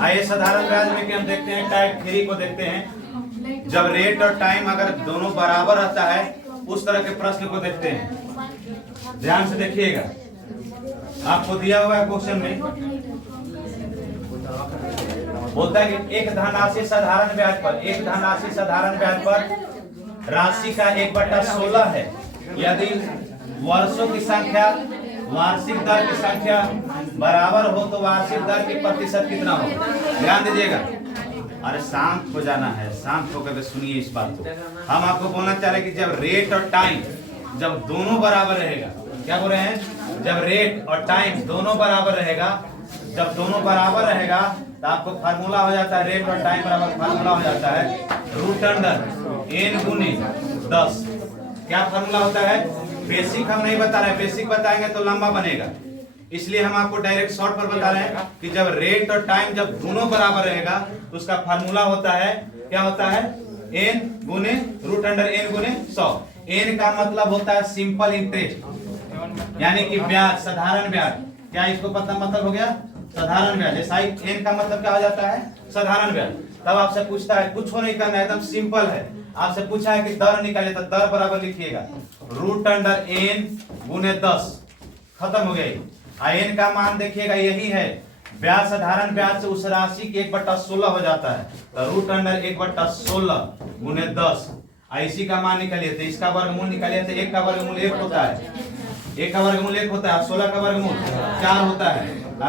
आइए साधारण ब्याज में कि हम देखते हैं टाइप 3 को देखते हैं। जब रेट और टाइम अगर दोनों बराबर रहता है उस तरह के प्रश्न को देखते हैं। ध्यान से देखिएगा, आपको दिया हुआ है क्वेश्चन में, बोलता है कि एक धनराशि साधारण ब्याज पर राशि का 1/16 है यदि वर्षों की संख्या वार्षिक दर की संख्या बराबर हो तो वार्षिक दर की प्रतिशत कितना हो। ध्यान दीजिएगा, अरे शांत हो जाना है, शांत होकर के सुनिए इस बात को। हम आपको बोलना चाह रहे हैं कि जब रेट और टाइम जब दोनों बराबर रहेगा, क्या बोल रहे हैं, जब रेट और टाइम दोनों बराबर रहेगा, जब दोनों बराबर रहेगा तो आपको फार्मूला हो जाता है, रेट और टाइम बराबर फार्मूला हो जाता है √n गुने 10। क्या फार्मूला होता है, बेसिक हम नहीं बता रहे हैं, बेसिक बताएंगे तो लंबा बनेगा, इसलिए हम आपको डायरेक्ट शॉर्ट पर बता रहे हैं कि जब रेट और टाइम जब दोनों बराबर रहेगा तो उसका फार्मूला होता है, क्या होता है, n गुने √n गुने 100। n का मतलब होता है सिंपल इंटरेस्ट, यानी कि ब्याज, साधारण ब्याज। क्या इसको पता मतलब हो गया, साधारण ब्याज। ऐसा n का मतलब क्या हो जाता है, साधारण ब्याज। तब आपसे पूछता है, कुछ नहीं करना है, एकदम सिंपल है, आपसे पूछा है कि दर निकालिए तो दर बराबर लिखिएगा √n गुने 10, खत्म हो गया। n का मान देखिएगा यही है, ब्याज साधारण ब्याज से उस राशि की 1/16 हो जाता है, तो √1/16 गुने 10। इसी का मान निकालिए तो इसका वर्गमूल निकालिए तो 1 का वर्गमूल 1 होता है, 1 का वर्गमूल 1 होता है, 16 का वर्गमूल 4 होता है,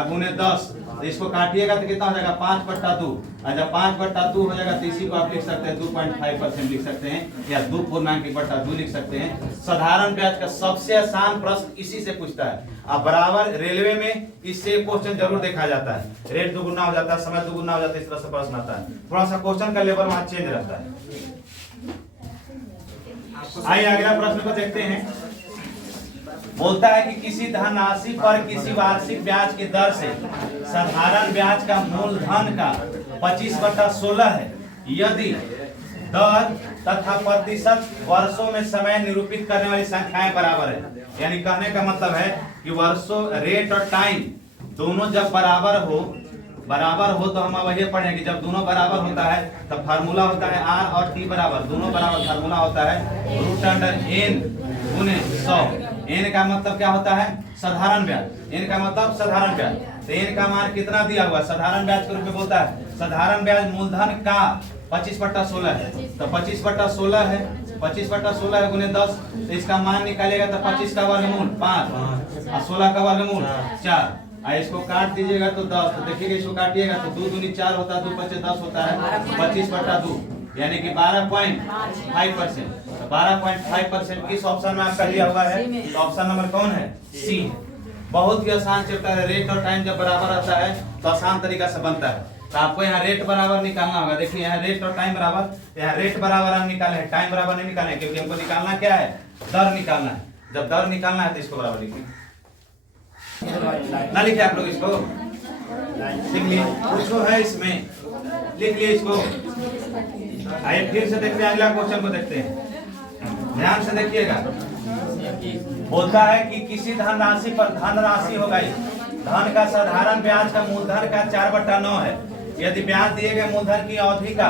गुने 10। तो इसको काटिएगा तो कितना हो जाएगा, 5/2। और जब 5/2 हो जाएगा तो इसी को आप लिख सकते हैं 2.5% लिख सकते हैं, या 2/2 लिख सकते हैं। साधारण ब्याज का सबसे आसान प्रश्न इसी से पूछता है। अब बराबर रेलवे में इससे क्वेश्चन जरूर देखा जाता है, रेट दुगुना हो जाता है, समय दुगुना हो जाता है, इस तरह से प्रश्न आता है, थोड़ा सा क्वेश्चन का लेवल वहां चेंज रहता है। आइए अगला प्रश्न को देखते हैं। बोलता है कि किसी धनराशि पर किसी वार्षिक ब्याज की दर से साधारण ब्याज का मूलधन का 25/16 है यदि दर तथा प्रतिशत वर्षों में समय निरूपित करने वाली संख्याएं बराबर है। यानी कहने का मतलब है कि वर्षों, रेट और टाइम दोनों जब बराबर हो तो हम वही पढ़ें कि जब दोनों बराबर होता है तब फार्मूला होता है R और T बराबर, दोनों बराबर, फार्मूला होता है √n गुने 100। n का मतलब क्या होता है, साधारण ब्याज, n का मतलब साधारण ब्याज। तो n का मान कितना दिया हुआ, साधारण ब्याज के रूप में बोलता है, साधारण ब्याज मूलधन का 25/16 है, तो 25/16 है, 25/16 है गुने 10। तो इसका मान निकालेगा तो 25 का वर्गमूल 5 और 16 का वर्गमूल 4। इसको काट दीजिएगा तो 10, तो देखिएगा इसको काटिएगा तो 2 दूनी 4 होता है, 2 5 10 होता है, 25/2 यानी कि 12.5%। 12.5% किस ऑप्शन में आपका दिया हुआ है, तो ऑप्शन नंबर कौन है, सी। बहुत ही आसान चैप्टर है, रेट और टाइम जब बराबर आता है तो आसान तरीका से बनता है। तो आपको यहाँ रेट बराबर निकालना होगा, देखिए यहाँ रेट और टाइम बराबर, यहाँ रेट बराबर हम निकाले हैं, टाइम बराबर नहीं निकाले, क्योंकि हमको निकालना क्या है, दर निकालना है। जब दर निकालना है तो इसको बराबर लिखिए, ना लिखे आप लोग, इसको लिख लिए, कुछ है इसमें, लिख लिए इसको। आइए फिर से देखते हैं, अगला क्वेश्चन को देखते हैं, ध्यान से देखिएगा। बोलता है कि किसी धनराशि पर, धनराशि हो गई, धन का साधारण ब्याज का मूलधन का 4/9 है यदि ब्याज दिए गए मूलधन की अवधि का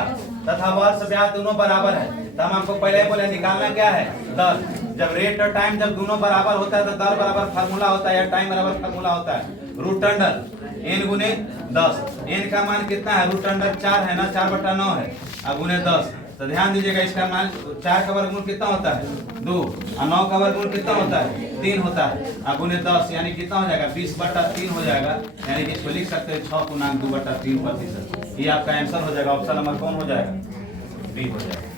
तथा वर्ष ब्याज दोनों बराबर है। तो हम आपको पहले बोले निकालना क्या है, दर। जब रेट और टाइम जब दोनों बराबर होता है तो दर बराबर फार्मूला होता है, या टाइम बराबर फार्मूला होता है √n गुने 10। n का मान कितना है, √4 है ना, 4/9 है, और गुने 10। तो ध्यान दीजिएगा, इसका मान 4 का वर्गमूल कितना होता है, 2, और 9 का वर्गमूल कितना होता है, 3 होता है, और गुने 10 यानी कितना हो जाएगा, 20/3 हो जाएगा। यानी कि इसको लिख सकते हैं 6.2/3%। ये आपका आंसर हो जाएगा, ऑप्शन नंबर कौन हो जाएगा, बी हो जाएगा।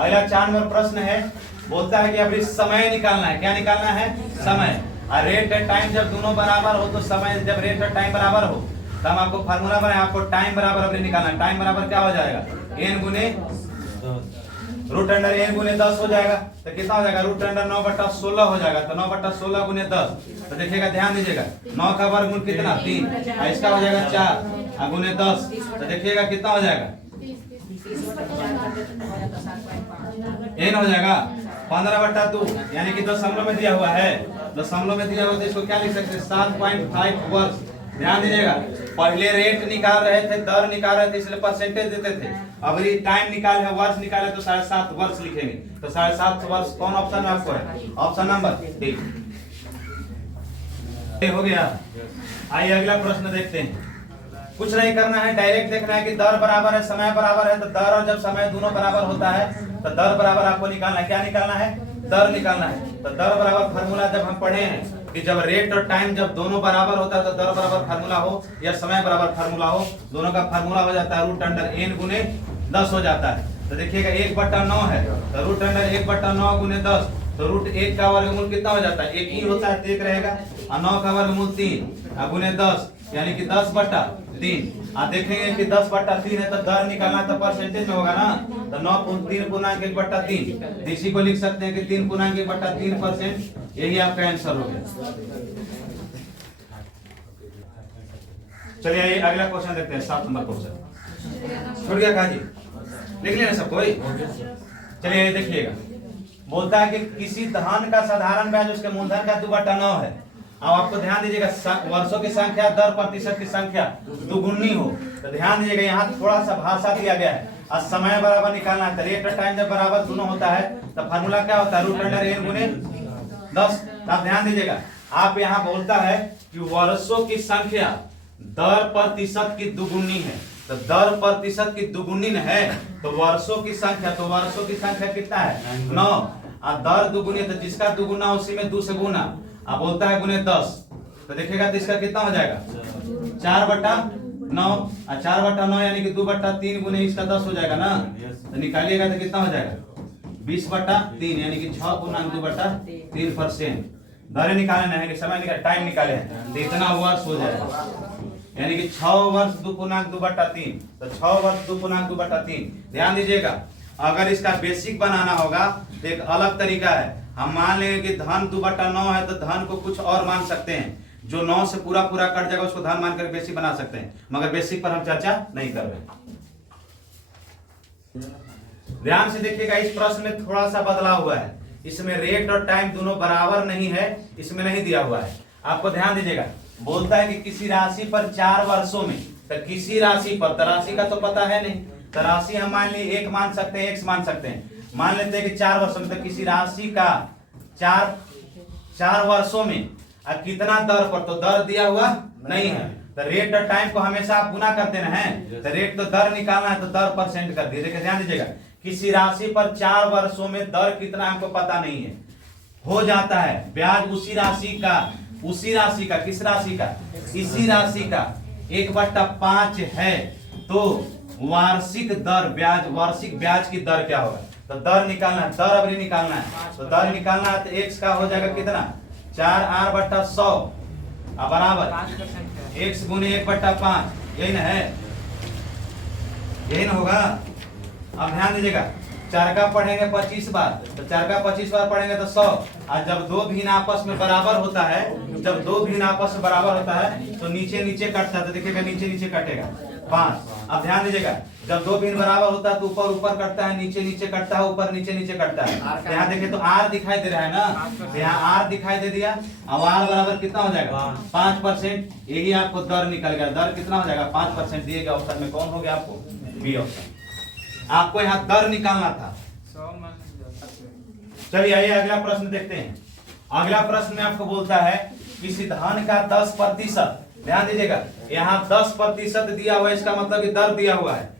अगला 4 नंबर प्रश्न है, बोलता है कि अब इस समय निकालना है, क्या निकालना है, समय। और रेट और टाइम जब दोनों बराबर हो तो समय, जब रेट और टाइम बराबर हो तो हम आपको फार्मूला बनाए, आपको टाइम बराबर अभी निकालना है। टाइम बराबर क्या हो जाएगा, n गुने √n गुने 10 हो जाएगा। तो कितना हो जाएगा, √9/16 हो जाएगा, तो 9/16 गुने 10। तो देखिएगा, ध्यान दीजिएगा, 9 का वर्गमूल कितना, 3, इसका हो जाएगा 4 गुने 10। तो देखिएगा कितना हो जाएगा, n हो जाएगा 15/2, यानी कि दशमलव में दिया हुआ है, दशमलव में दिया हुआ तो इसको क्या लिख सकते हैं, 7.5 वर्ष। ध्यान दीजिएगा, पहले रेट निकाल रहे थे, दर निकाल रहे थे, इसलिए परसेंटेज देते थे। अब ये टाइम निकाल है, वर्ष निकाले तो 7.5 वर्ष लिखेंगे। तो 7.5 वर्ष कौन ऑप्शन में आपको है? ऑप्शन नंबर डी हो गया। आइए अगला प्रश्न देखते हैं। कुछ नहीं करना है, डायरेक्ट देखना है कि दर बराबर है, समय बराबर है। तो दर और जब समय दोनों बराबर होता है तो दर बराबर आपको निकालना है। क्या निकालना है? दर निकालना है। तो दर बराबर फार्मूला जब हम पढ़े हैं कि जब रेट और टाइम जब दोनों बराबर होता है तो दर बराबर फार्मूला हो या समय बराबर फार्मूला हो, दोनों का फार्मूला हो जाता है √n गुने 10 हो जाता है। तो देखिएगा 1/9 है तो √1 1/9 गुने 10, तो √1 का वर्गमूल कितना हो जाता है? 1 ही होता है, 1 रहेगा। और 9 का वर्गमूल 3 गुने 10 यानी कि 10/3। आप देखेंगे कि 10/3 है तो दर निकालना तो परसेंटेज में होगा ना, तो 9.3 इसी को लिख सकते हैं कि 3.1/3%। यही आपका आंसर हो गया। चलिए आइए अगला क्वेश्चन देखते हैं, 7 नंबर क्वेश्चन। छूट गया काजी? लिख लेना सब कोई। चलिए देखिएगा, बोलता है कि किसी धन का साधारण ब्याज उसके मूलधन का 2/9 है। अब आपको ध्यान दीजिएगा, वर्षों की संख्या दर प्रतिशत की संख्या दुगुनी हो। तो ध्यान दीजिएगा, यहाँ थोड़ा सा भाषा दिया गया है और समय बराबर निकालना है। रेट और टाइम जब बराबर दोनों होता है तो फार्मूला क्या होता है? √n गुने 10। आप ध्यान दीजिएगा, आप यहाँ बोलता है कि वर्षों की संख्या दर प्रतिशत की दुगुनी है। तो दर प्रतिशत की दुगुनी है तो वर्षों की संख्या, तो वर्षों की संख्या कितना है? 9। और दर दुगुनी तो जिसका दुगुना उसी में 2 से गुना। अब बोलता है गुने 10, तो देखिएगा तो इसका कितना हो जाएगा? 4/9। और 4/9 यानी कि 2/3 गुने इसका 10 हो जाएगा ना। तो निकालिएगा तो कितना हो जाएगा? 20/3 यानी कि 6.2/3%। दर निकालना है कि समय निकाल, टाइम निकाले हैं तो इतना वर्ष हो जाएगा, यानी कि 6 वर्ष 2.2/3। तो 6 वर्ष 2.2/3। ध्यान दीजिएगा, अगर इसका बेसिक बनाना होगा तो एक अलग तरीका है। हम मान लेंगे कि धन 2/9 है तो धन को कुछ और मान सकते हैं, जो 9 से पूरा कट जाएगा उसको धन मानकर बेसिक बना सकते हैं, मगर बेसिक पर हम चर्चा नहीं कर रहे। ध्यान से देखिएगा, इस प्रश्न में थोड़ा सा बदलाव हुआ है। इसमें रेट और टाइम दोनों बराबर नहीं है, इसमें नहीं दिया हुआ है। आपको ध्यान दीजिएगा, बोलता है कि किसी राशि पर 4 वर्षों में, तो किसी राशि पर, तो राशि का तो पता है नहीं, तो राशि हम मान ली 1 मान सकते हैं, x मान सकते हैं। मान लेते हैं कि 4 वर्षों में, तो किसी राशि का 4 वर्षों में अब कितना दर पर, तो दर दिया हुआ नहीं है। तो रेट और टाइम को हमेशा आप गुना करते ना है, तो रेट तो दर निकालना है तो दर परसेंट कर दिए। देखिए ध्यान दीजिएगा, किसी राशि पर 4 वर्षों में दर कितना हमको पता नहीं है, हो जाता है ब्याज उसी राशि का, किस राशि का? इसी राशि का 1/5 है। तो वार्षिक दर ब्याज, वार्षिक ब्याज की दर क्या होगा? तो दर निकालना है, दर अवधि निकालना है। तो दर निकालना है तो x का हो जाएगा कितना? 4r/100 बराबर x गुने 1/5। यही ना है, यही ना होगा। अब ध्यान दीजिएगा, 4 का पढ़ेंगे 25 बार, तो 4 का 25 बार पढ़ेंगे तो 100। और जब 2 भिन्न आपस में बराबर होता है, जब 2 भिन्न आपस में बराबर होता है तो नीचे नीचे कटता है। तो देखिएगा नीचे नीचे कटेगा 5। अब ध्यान दीजिएगा, जब 2 भिन्न बराबर होता है तो ऊपर ऊपर कटता है, नीचे नीचे कटता है, ऊपर नीचे नीचे कटता है। यहाँ देखिए तो r दिखाई दे रहा है ना, तो यहाँ r दिखाई दे दिया। अब r बराबर कितना हो जाएगा? 5%। यही आपको दर निकल गया। दर कितना हो जाएगा? 5% दिए गए ऑप्शन में कौन हो गया आपको? B option. आपको यहाँ दर निकालना था। चलिए आइए अगला प्रश्न देखते हैं। अगला प्रश्न में आपको बोलता है किसी धन का 10%, ध्यान दीजिएगा यहाँ 10% दिया हुआ है, इसका मतलब कि दर दिया हुआ है।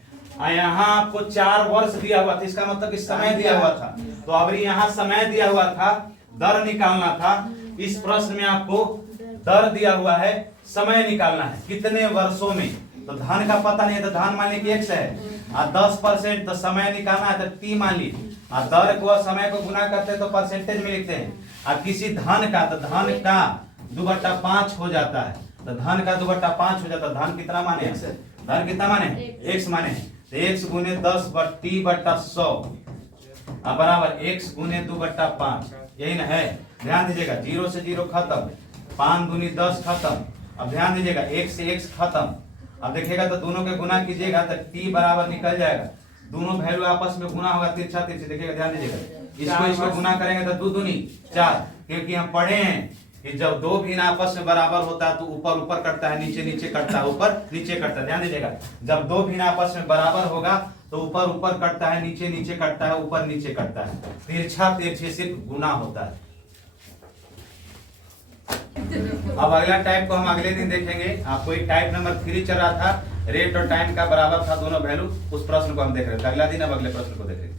यहाँ आपको 4 वर्ष दिया हुआ था, इसका मतलब कि समय दिया हुआ था। तो अब यहाँ समय दिया हुआ था, दर निकालना था। इस प्रश्न में आपको दर दिया हुआ है, समय निकालना है कितने वर्षों में। तो धन का पता नहीं है, तो धन मान ली कि x है और 10%, तो समय निकालना है तो t मान ली, और दर को समय को गुना करते हैं तो परसेंटेज में लिखते हैं। और किसी धन का, तो धन का 2/5 हो जाता है। तो धन का 2/5 हो जाता है। धन कितना माने? धन कितना माने? x माने। तो x गुने 10/t/100 बराबर x गुने 2/5। यही ना है। ध्यान दीजिएगा, 0 से 0 खत्म, 5 दूनी 10 खत्म। अब ध्यान दीजिएगा, 1 से x खत्म। अब देखिएगा तो दोनों के गुना कीजिएगा तो t बराबर निकल जाएगा। दोनों वैल्यू आपस में गुना होगा, तिरछा तिरछी। देखिएगा ध्यान दीजिएगा, इसको गुना करेंगे तो 2 दूनी 4, क्योंकि हम पढ़े हैं कि जब दो भिन्न आपस में बराबर होता है तो ऊपर ऊपर कटता है, नीचे नीचे कटता है, ऊपर नीचे कटता है। ध्यान दीजिएगा, जब दो भिन्न आपस में बराबर होगा तो ऊपर ऊपर कटता है, नीचे नीचे कटता है, ऊपर नीचे कटता है। तिरछा तिरछे सिर्फ गुना होता है। अब अगला टाइप को हम अगले दिन देखेंगे। आपको एक टाइप नंबर 3 चल रहा था, रेट और टाइम का बराबर था दोनों वैल्यू, उस प्रश्न को हम देख रहे थे। अगला दिन अब अगले प्रश्न को देखेंगे।